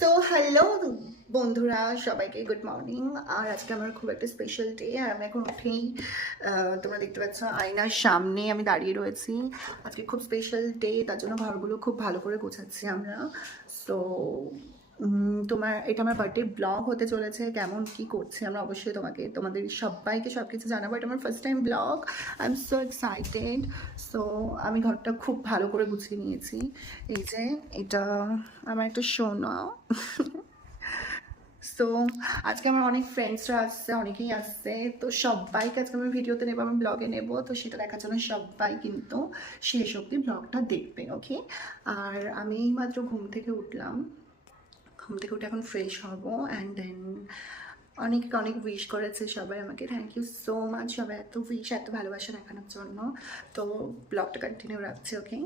So hello বন্ধুরা, সবাইকে good morning. আর আজকে আমার খুব একটা স্পেশাল ডে। আর আমি এখন উঠেই তোমরা দেখতে পাচ্ছ আয়নার সামনে আমি দাঁড়িয়ে রয়েছি। আজকে খুব স্পেশাল ডে, তার জন্য ঘরগুলো খুব ভালো করে গোছাচ্ছি আমরা। সো এটা আমার বার্থডে ব্লগ হতে চলেছে। কেমন কি করছে আমরা অবশ্যই তোমাদের সবাইকে সব কিছু জানাবো। এটা আমার first time blog. I am so excited. So আমি ঘরটা খুব ভালো করে গুছিয়ে নিয়েছি। এই যে এটা আমার একটা সোনা। সো আজকে আমার অনেক ফ্রেন্ডসরা আসছে, অনেকেই আসছে। তো সবাইকে আজকে আমি ভিডিওতে নেবো, আমি ব্লগে নেবো। তো সেটা দেখার জন্য সবাই কিন্তু শেষ অবধি ব্লগটা দেখবে, ওকে? আর আমি এইমাত্র ঘুম থেকে উঠলাম। ঘুম থেকে উঠে এখন ফ্রেশ হবো অ্যান্ড দেন অনেক অনেক উইশ করেছে সবাই আমাকে। থ্যাংক ইউ সো মাচ সবাই এত উইশ, এত ভালোবাসা দেখানোর জন্য। তো ব্লগটা কন্টিনিউ রাখছি, ওকে?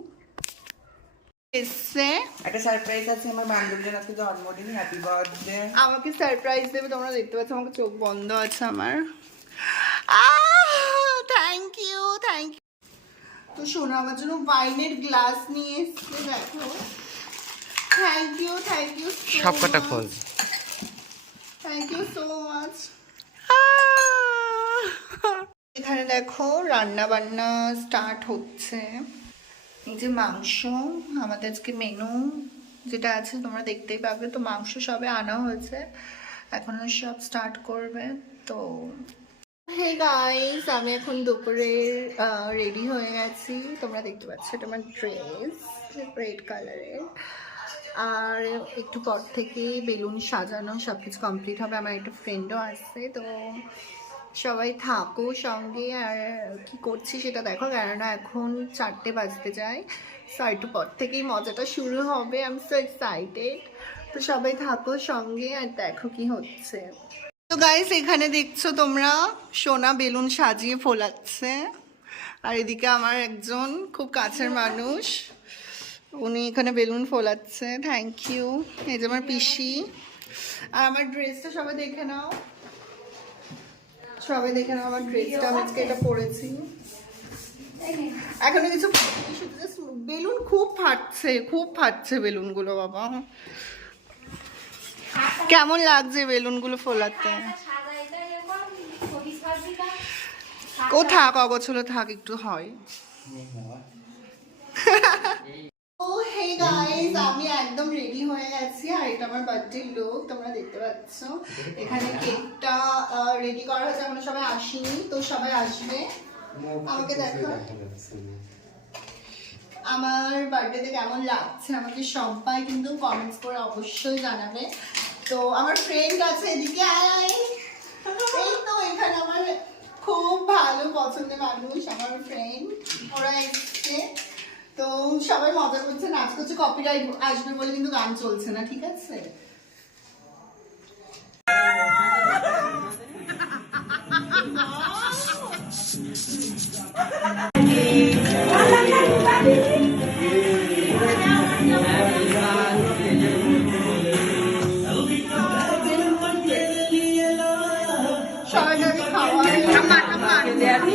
এসছে একটা সারপ্রাইজ আছে আমার বান্ধবীর আজকে জন্মদিন। Happy birthday. আমাকে সারপ্রাইজ দেবে, তোমরা দেখতে পাচ্ছ আমাকে চোখ বন্ধ আছে আমার। Thank you thank you. তো শোনো, আমার জন্য ওয়াইনের গ্লাস নিয়ে এসছে, দেখো। থ্যাংক ইউ সব কটা খোল। Thank you so much. এখানে দেখো রান্না বান্না স্টার্ট হচ্ছে। এই যে মাংস, আমাদের আজকে মেনু যেটা আছে তোমরা দেখতেই পাবে। তো মাংস সবে আনা হয়েছে, এখন সব স্টার্ট করবে। তো হে গাইস, আমি এখন দুপুরে রেডি হয়ে গেছি। তোমরা দেখতে পাচ্ছ এটা আমার ড্রেস, রেড কালারের। আর একটু পর থেকে বেলুন সাজানো সব কিছু কমপ্লিট হবে। আমার একটা ফ্রেন্ডও আসছে। তো সবাই থাকো সঙ্গে। আর কি করছি সেটা দেখো, কেননা এখন 4টে বাজতে যায়। সো একটু পর থেকেই মজাটা শুরু হবে। I am so excited. তো সবাই থাকো সঙ্গে আর দেখো কি হচ্ছে। তো গাইস, এখানে দেখছো তোমরা সোনা বেলুন সাজিয়ে ফোলাচ্ছে। আর এদিকে আমার একজন খুব কাছের মানুষ, উনি এখানে বেলুন ফোলাচ্ছে। Thank you. এই যে আমার পিসি। আর আমার ড্রেসটা সবাই দেখে নাও, সবাই দেখে নাও আমার ড্রেসটা। আমি আজকে এটা পরেছি। এখনো কিছু বেলুন খুব ফাটছে বেলুনগুলো। বাবা কেমন লাগছে বেলুনগুলো ফোলাতে? ও থাক, অগোছলো থাক, একটু হয়। ও হে গাইস, আমি একদম রেডি হয়ে গেছি। আর এটা আমার বার্থডে লুক, তোমরা দেখতে পাচ্ছ। এখানে কেকটা রেডি করা হয়েছে, এখনো সবাই আসেনি। তো সবাই আসবে। আমাকে দেখো আমার বার্থডেতে কেমন লাগছে আমাকে সবাই কিন্তু কমেন্টস করে অবশ্যই জানাবে। তো আমার ফ্রেন্ড আছে এদিকে, আয়। এই তো এখানে আমার খুব ভালো পছন্দের মানুষ, আমার ফ্রেন্ড, ওরা এসছে। তো সবাই মজা করছে, নাচ করছে। কপিরাইট আসবে বলে কিন্তু গান চলছে না, ঠিক আছে?